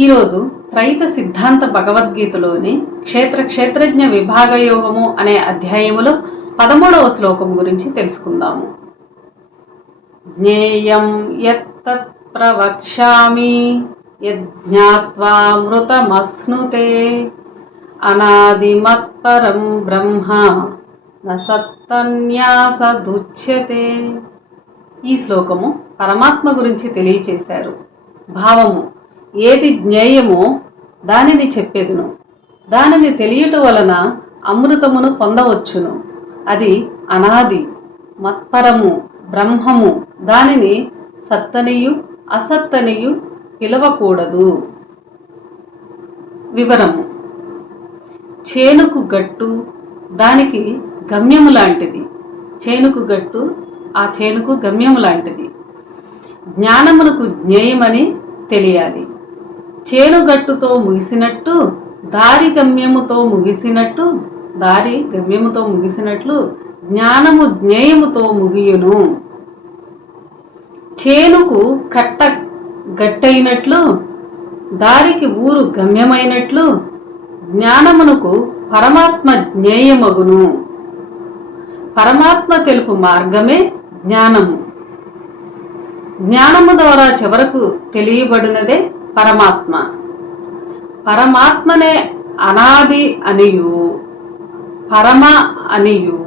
ఈరోజు త్రైత సిద్ధాంత భగవద్గీతలోని క్షేత్రజ్ఞ విభాగ యోగము అనే అధ్యాయములో 13వ శ్లోకం గురించి తెలుసుకుందాము. జ్ఞేయం యత్తత్ ప్రవక్ష్యామి యజ్ఞాత్వామృతమశ్నుతే అనాదిమత్పరం బ్రహ్మ నసత్తన్యాసదుచ్యతే. ఈ శ్లోకము పరమాత్మ గురించి తెలియచేశారు. భావము: ఏది జ్ఞేయమో దానిని చెప్పెదను, దానిని తెలియట వలన అమృతమును పొందవచ్చును. అది అనాది మత్పరము బ్రహ్మము, దానిని సత్తనియు అసత్తనియు పిలవకూడదు. వివరము: చేనుకు గట్టు దానికి గమ్యము లాంటిది. చేనుకు గట్టు ఆ చేనుకు గమ్యము లాంటిది. జ్ఞానమునకు జ్ఞేయమని తెలియాలి. చేనుగట్టుతో ముగిసినట్టు దారి గమ్యముతో ముగిసినట్లు జ్ఞానము జ్ఞేయముతో ముగియును. చేనుకు కట్ట గట్టయినట్లు దారికి ఊరు గమ్యమైనట్లు జ్ఞానమునకు పరమాత్మ జ్ఞేయమగును. పరమాత్మ తెలుపు మార్గమే జ్ఞానము. జ్ఞానము ద్వారా చివరకు తెలియబడినదే పరమాత్మ. పరమాత్మనే అనాది అనియు పరమ అనియు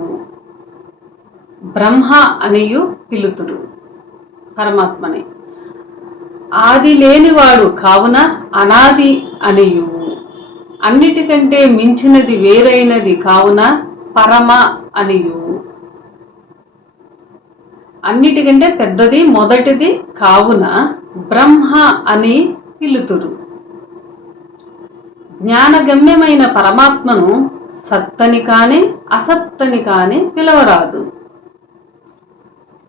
బ్రహ్మ అనియు పిలుతురు. పరమాత్మనే ఆది లేనివాడు కావున అనాది అనియు, అన్నిటికంటే మించినది వేరైనది కావున పరమ అనియు, అన్నిటికంటే పెద్దది మొదటిది కావున బ్రహ్మ అని పిలుతురు. జ్ఞానగమ్యమైన పరమాత్మను సత్తని కాని అసత్తని కాని పిలవరాదు.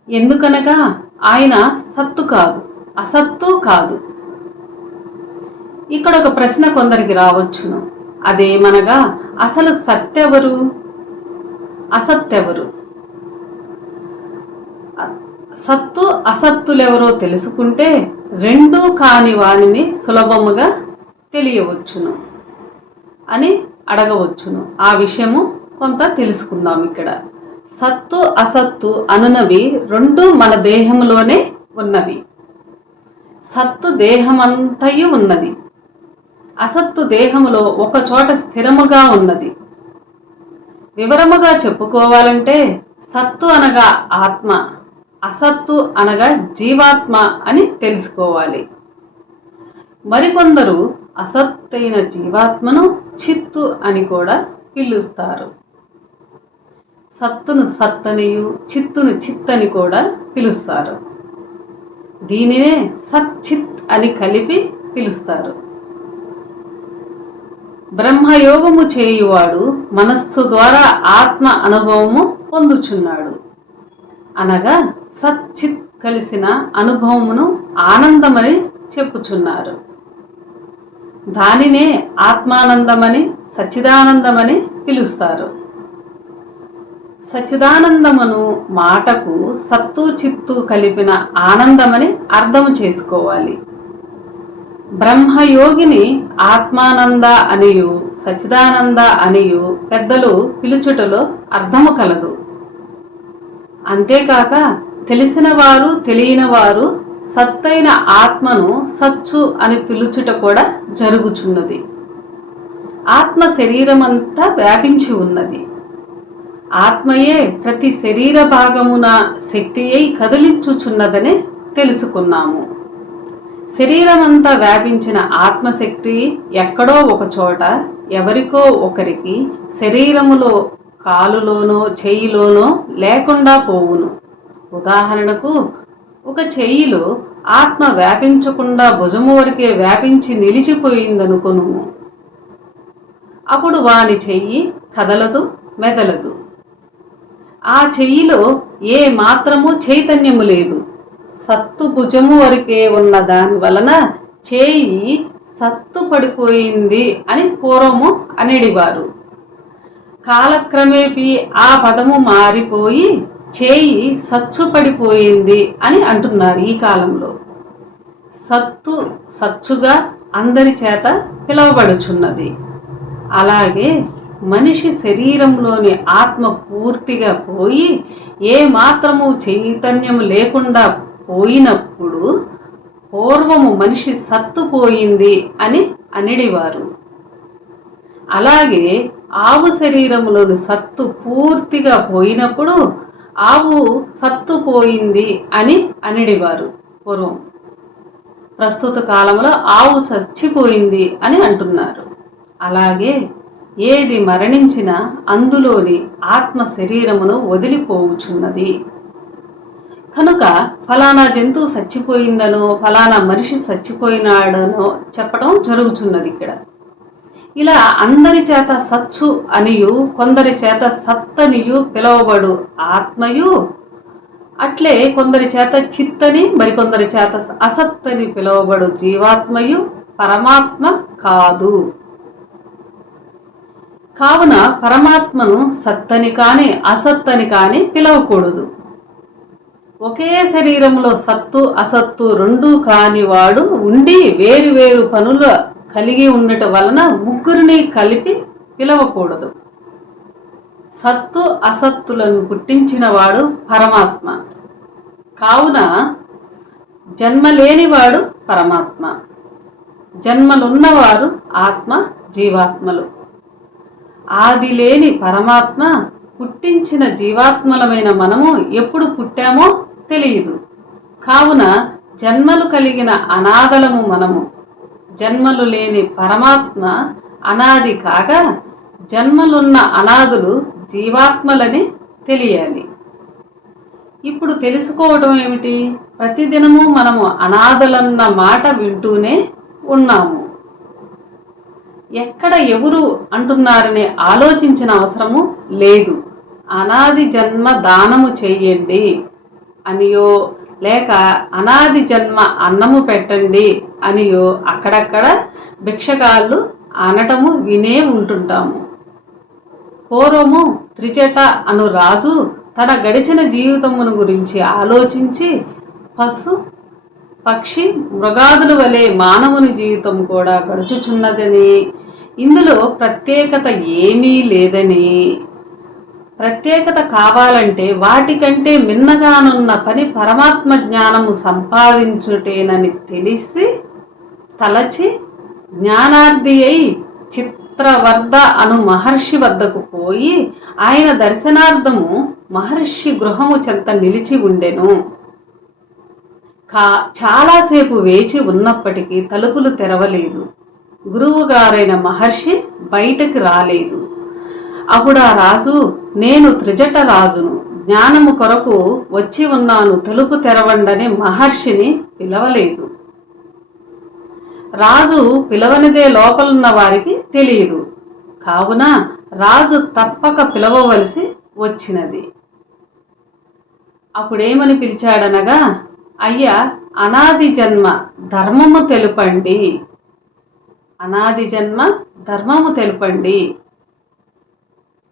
ఎందుకనగా ఆయన సత్తు కాదు, అసత్తు కాదు. ఇక్కడ ఒక ప్రశ్న కొందరికి రావచ్చును. అదేమనగా, అసలు సత్తెవరు, అసత్తెవరు? సత్తు అసత్తులెవరో తెలుసుకుంటే రెండూ కాని వానిని సులభముగా తెలియవచ్చును అని అడగవచ్చును. ఆ విషయము కొంత తెలుసుకుందాం. ఇక్కడ సత్తు అసత్తు అనునవి రెండు మన దేహంలోనే ఉన్నవి. సత్తు దేహమంతయు ఉన్నది, అసత్తు దేహములో ఒక చోట స్థిరముగా ఉన్నది. వివరముగా చెప్పుకోవాలంటే సత్తు అనగా ఆత్మ, అసత్తు అనగా జీవాత్మ అని తెలుసుకోవాలి. మరికొందరు అసత్తైన జీవాత్మను చిత్తు అని కూడా పిలుస్తారు. సత్తును సత్తనియు చిత్తును చిత్తని కూడా పిలుస్తారు. దీనినే సచ్చిత్ అని కలిపి పిలుస్తారు. బ్రహ్మయోగము చేయువాడు మనస్సు ద్వారా ఆత్మ అనుభవము పొందుచున్నాడు. అనగా సచ్చిత్ కలిసిన అనుభవమును ఆనందమని చెప్పుచున్నారు. దానినే ఆత్మానందమని సచ్చిదానందమని పిలుస్తారు. సచ్చిదానందమును మాటకు సత్తు చిత్తు కలిపిన ఆనందమని అర్థం చేసుకోవాలి. బ్రహ్మయోగిని ఆత్మానంద అనియు సచ్చిదానంద అనియు పెద్దలు పిలుచుటలో అర్థము కలదు. అంతేకాక తెలిసిన వారు తెలియని వారు సత్తైన ఆత్మను సచ్చు అని పిలుచుట కూడా జరుగుచున్నది. ఆత్మ శరీరమంతా వ్యాపించి ఉన్నది. ఆత్మయే ప్రతి శరీర భాగమున శక్తి అయి కదిలించుచున్నదని తెలుసుకున్నాము. శరీరమంతా వ్యాపించిన ఆత్మశక్తి ఎక్కడో ఒక చోట ఎవరికో ఒకరికి శరీరములో కాలులోనో చెయ్యిలోనో లేకుండా పోవును. ఉదాహరణకు, ఒక చెయ్యిలో ఆత్మ వ్యాపించకుండా భుజము వరకే వ్యాపించి నిలిచిపోయిందనుకొను. అప్పుడు వాని చెయ్యి కదలదు, మెదలదు. ఆ చెయ్యిలో ఏ మాత్రము చైతన్యము లేదు. సత్తు భుజము వరకే ఉన్న దాని వలన చేయి సత్తు పడిపోయింది అని పూర్వము అనేడివారు. కాలక్రమేపీ ఆ పదము మారిపోయి చేయి సచ్చు పడిపోయింది అని అంటున్నారు ఈ కాలంలో. సత్తు సచ్చుగా అందరి చేత పిలువబడుచున్నది. అలాగే మనిషి శరీరంలోని ఆత్మ పూర్తిగా పోయి ఏ మాత్రము చైతన్యం లేకుండా పోయినప్పుడు పూర్వము మనిషి సత్తు పోయింది అని అనిడివారు. అలాగే ఆవు శరీరంలోని సత్తు పూర్తిగా పోయినప్పుడు ఆవు సత్తు పోయింది అని అనిడివారు పూర్వం. ప్రస్తుత కాలంలో ఆవు చచ్చిపోయింది అని అంటున్నారు. అలాగే ఏది మరణించినా అందులోని ఆత్మ శరీరమును వదిలిపోవుచున్నది. కనుక ఫలానా జంతువు చచ్చిపోయిందనో ఫలానా మనిషి చచ్చిపోయినాడనో చెప్పడం జరుగుతున్నది ఇక్కడ. ఇలా అందరి చేత సచ్చు అనియు కొందరి చేత సత్తనియు పిలువబడు ఆత్మయు, అట్లే కొందరి చేత చిత్తని మరికొందరి చేత అసత్తని పిలువబడు జీవాత్మయు పరమాత్మ కాదు. కావున పరమాత్మను సత్తని కాని అసత్తని కాని పిలవకూడదు. ఒకే శరీరంలో సత్తు అసత్తు రెండూ కాని వాడు ఉండి వేరు వేరు పనుల కలిగి ఉండటం వలన ముగ్గురిని కలిపి పిలవకూడదు. సత్తు అసత్తులను పుట్టించిన వాడు పరమాత్మ. కావున జన్మ లేనివాడు పరమాత్మ, జన్మలున్నవారు ఆత్మ జీవాత్మలు. ఆది లేని పరమాత్మ పుట్టించిన జీవాత్మలమైన మనము ఎప్పుడు పుట్టామో తెలియదు. కావున జన్మలు కలిగిన అనాథలము మనము. జన్మలు లేని పరమాత్మ అనాది కాగా జన్మలున్న అనాథులు జీవాత్మలని తెలియాలి. ఇప్పుడు తెలుసుకోవడం ఏమిటి? ప్రతిదినము మనము అనాథలన్న మాట వింటూనే ఉన్నాము. ఎక్కడ ఎవరు అంటున్నారని ఆలోచించిన అవసరము లేదు. అనాది జన్మ దానము చెయ్యండి అనియో లేక అనాది జన్మ అన్నము పెట్టండి అనియో అక్కడక్కడ భిక్షగాళ్ళు అనటము వినే ఉంటుంటాము. పూర్వము త్రిజట అను రాజు తన గడిచిన జీవితమును గురించి ఆలోచించి పశు పక్షి మృగాదుల వలె మానవుని జీవితం కూడా గడుచుచున్నదని, ఇందులో ప్రత్యేకత ఏమీ లేదని, ప్రత్యేకత కావాలంటే వాటికంటే మిన్నగానున్న పని పరమాత్మ జ్ఞానము సంపాదించుటేనని తెలిసి తలచి జ్ఞానార్థి అయి చిత్రవర్ధ అను మహర్షి వద్దకు పోయి ఆయన దర్శనార్థము మహర్షి గృహము చెంత నిలిచి ఉండెను. చాలాసేపు వేచి ఉన్నప్పటికీ తలుపులు తెరవలేదు. గురువుగారైన మహర్షి బయటకు రాలేదు. అప్పుడు ఆ రాజు, నేను త్రిజట రాజును, జ్ఞానము కొరకు వచ్చి ఉన్నాను, తలుపు తెరవండని మహర్షిని పిలవలేదు. రాజు పిలవనిదే లోపలున్న వారికి తెలియదు. కావున రాజు తప్పక పిలవవలసి వచ్చినది. అప్పుడేమని పిలిచాడనగా, అయ్యా, అనాది జన్మ ధర్మము తెలుపండి, అనాది జన్మ ధర్మము తెలుపండి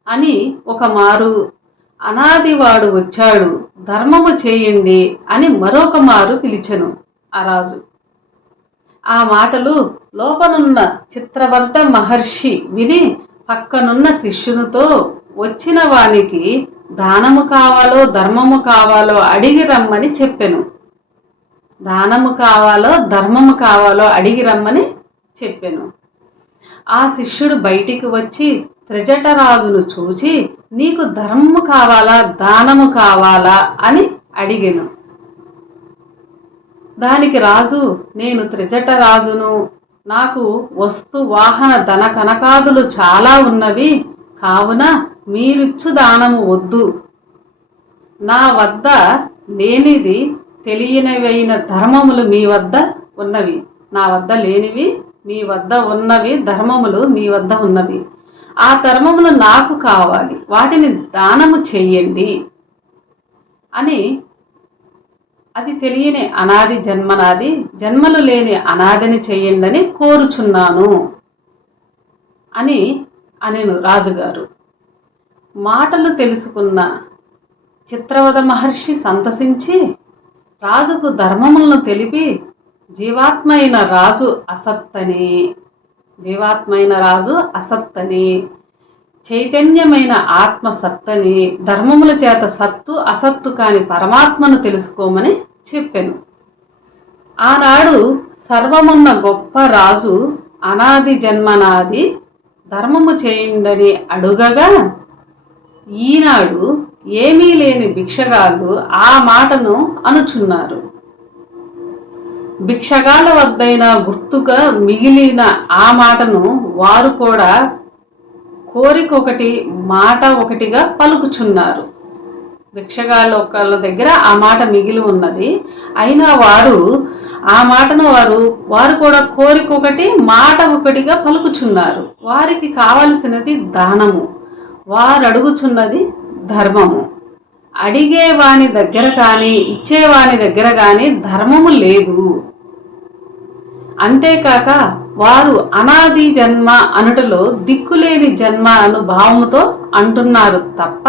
అని ఒక మారు, అనాదివాడు వచ్చాడు ధర్మము చేయండి అని మరొక మారు పిలిచెను ఆ రాజు. ఆ మాటలు లోపనున్న చిత్రవర్ధ మహర్షి విని పక్కనున్న శిష్యునితో వచ్చిన వానికి దానము కావాలో ధర్మము కావాలో అడిగి రమ్మని చెప్పెను. దానము కావాలో ధర్మము కావాలో అడిగి రమ్మని చెప్పెను. ఆ శిష్యుడు బయటికి వచ్చి త్రిజటరాజును చూచి, నీకు ధర్మము కావాలా దానము కావాలా అని అడిగెను. దానికి రాజు, నేను త్రిజటరాజును, నాకు వస్తు వాహన ధన కనకాదులు చాలా ఉన్నవి, కావున మీరిచ్చు దానము వద్దు. నా వద్ద లేనిది తెలియనివైన ధర్మములు మీ వద్ద ఉన్నవి, నా వద్ద లేనివి మీ వద్ద ఉన్నవి, ధర్మములు మీ వద్ద ఉన్నవి. ఆ ధర్మములు నాకు కావాలి, వాటిని దానము చెయ్యండి అని, అది తెలియని అనాది జన్మనాది, జన్మలు లేని అనాదిని చెయ్యండి కోరుచున్నాను అని అనెను రాజుగారు. మాటలు తెలుసుకున్న చిత్రవద మహర్షి సంతసించి రాజుకు ధర్మములను తెలిపి జీవాత్మైన రాజు అసత్తని, జీవాత్మైన రాజు అసత్తని, చైతన్యమైన ఆత్మ సత్తని, ధర్మముల చేత సత్తు అసత్తు కాని పరమాత్మను తెలుసుకోమని చెప్పాను. ఆనాడు సర్వమున్న గొప్ప రాజు అనాది జన్మనాది ధర్మము చేయుండని అడుగగా, ఈనాడు ఏమీ లేని భిక్షగాళ్ళు ఆ మాటను అనుచున్నారు. భిక్షగాళ్ళ వద్దైనా గుర్తుగా మిగిలిన ఆ మాటను వారు కూడా కోరికొకటి మాట ఒకటిగా పలుకుచున్నారు. భిక్షగాళ్ళ ఒకళ్ళ దగ్గర ఆ మాట మిగిలి ఉన్నది, అయినా వారు ఆ మాటను వారు కూడా కోరికొకటి మాట ఒకటిగా పలుకుచున్నారు. వారికి కావలసినది దానము, వారు అడుగుచున్నది ధర్మము. అడిగేవాని దగ్గర కానీ ఇచ్చేవాని దగ్గర కానీ ధర్మము లేదు. అంతేకాక వారు అనాది జన్మ అనుటలో దిక్కులేని జన్మ అను భావముతో అంటున్నారు తప్ప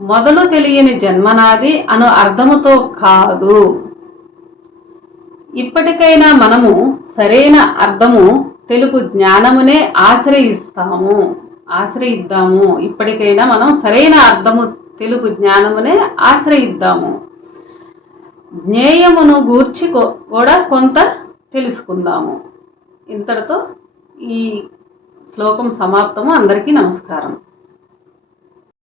మొదలు తెలియని జన్మనాది అను అర్థముతో కాదు. ఇప్పటికైనా మనము సరైన అర్థము తెలుగు జ్ఞానమునే ఆశ్రయిద్దాము. ఇప్పటికైనా మనం సరైన అర్థము తెలుగు జ్ఞానమునే ఆశ్రయిద్దాము. జ్ఞేయమును గూర్చి కూడా కొంత తెలుసుకుందాము. ఇంతటితో ఈ శ్లోకం సమాప్తము. అందరికీ నమస్కారం.